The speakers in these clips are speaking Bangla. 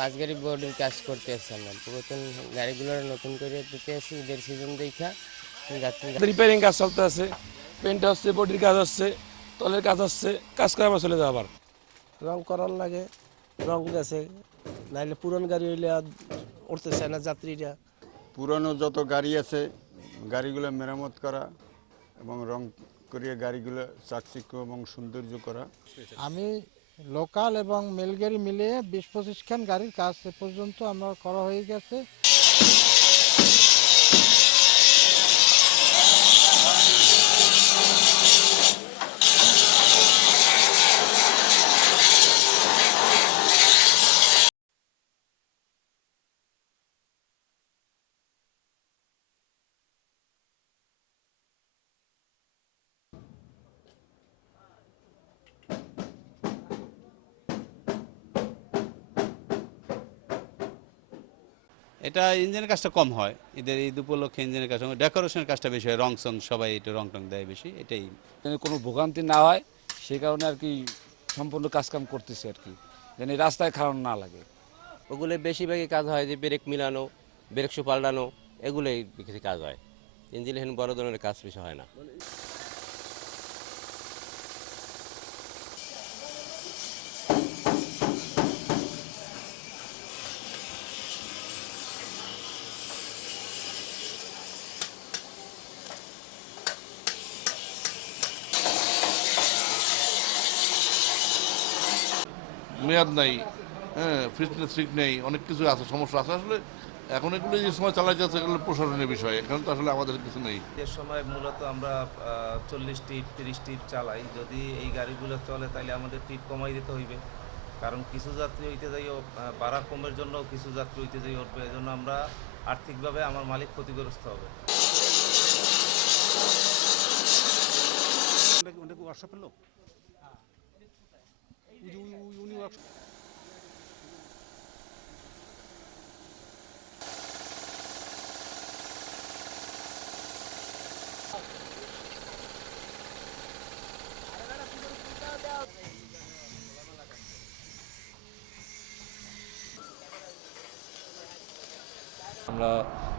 পাঁচ গাড়ি বডির কাজ করতে আসছি আমরা। পুরাতন গাড়িগুলো নতুন করে দিতে আসি ঈদের সিজন দেখা। যাত্রী রিপেয়ারিং কাজ চলতে আছে পেন্ট হচ্ছে বডির কাজ হচ্ছে তলের কাজ হচ্ছে কাজ করে চলে যাওয়া আবার। রং করার লাগে রং গেছে নাইলে পুরন গাড়ি হইলে আর উঠতে চায় না যাত্রীরা। পুরনো যত গাড়ি আছে গাড়িগুলো মেরামত করা এবং রং করিয়ে গাড়িগুলো চাকচিক্য এবং সৌন্দর্য করা। আমি লোকাল এবং মেলগাড়ি মিলিয়ে বিশ পঁচিশখান গাড়ির কাজ এ পর্যন্ত আমরা করা হয়ে গেছে। এটা ইঞ্জিনের কাজটা কম হয়। এদের এই উপলক্ষে ইঞ্জিনের কাজ ডেকোরেশনের কাজটা বেশি হয় রং সং সবাই একটু রং টং দেয় বেশি এটাই। যেন কোনো ভোগান্তি না হয় সেই কারণে আর কি সম্পূর্ণ কাজকাম করতেছে আর কি। যেন এই রাস্তায় খারাপ না লাগে। ওগুলো বেশিরভাগই কাজ হয় যে ব্রেক মিলানো ব্রেক শু পাল্টানো এগুলোই বেশি কাজ হয়। ইঞ্জিন হেন বড় ধরনের কাজ বেশি হয় না। মেয়াদ নাই হ্যাঁ ফিটনেস ঠিক নেই অনেক কিছু আছে সমস্যা আছে। আসলে এখন এগুলো যে সময় চালাই যাচ্ছে এগুলো প্রশাসনের বিষয় এখন তো আসলে আমাদের কিছু নেই। এর সময় মূলত আমরা চল্লিশ টিপ তিরিশ টিপ চালাই যদি এই গাড়িগুলো চলে তাহলে আমাদের টিপ কমাই দিতে হইবে। কারণ কিছু যাত্রী হইতে যাইও ভাড়া কমের জন্য কিছু যাত্রী হইতে যাই উঠবে এই জন্য আমরা আর্থিকভাবে আমার মালিক ক্ষতিগ্রস্ত হবে। আমরা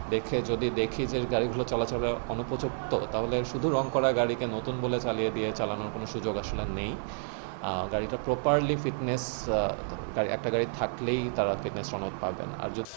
দেখে যদি দেখি যে গাড়িগুলো চলাচলে অনুপযুক্ত তাহলে শুধু রং করা গাড়িকে নতুন বলে চালিয়ে দিয়ে চালানোর কোনো সুযোগ আসলে নেই গাড়িটা প্রপারলি ফিটনেস গাড়ি একটা গাড়ি থাকলেই তারা ফিটনেস সনদ পাবেন। আর যদি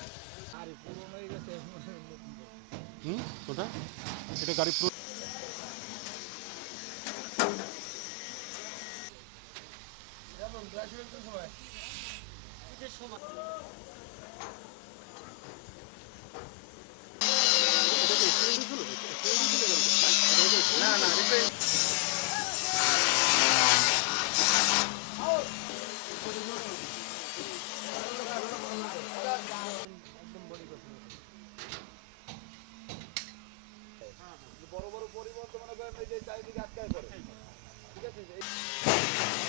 চারিদিকে আটকায় ধরে। ঠিক আছে?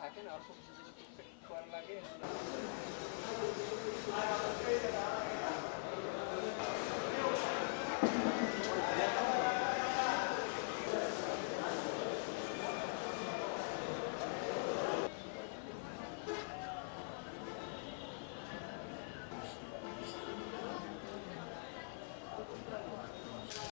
থাকে না অল্প কিছু করা লাগে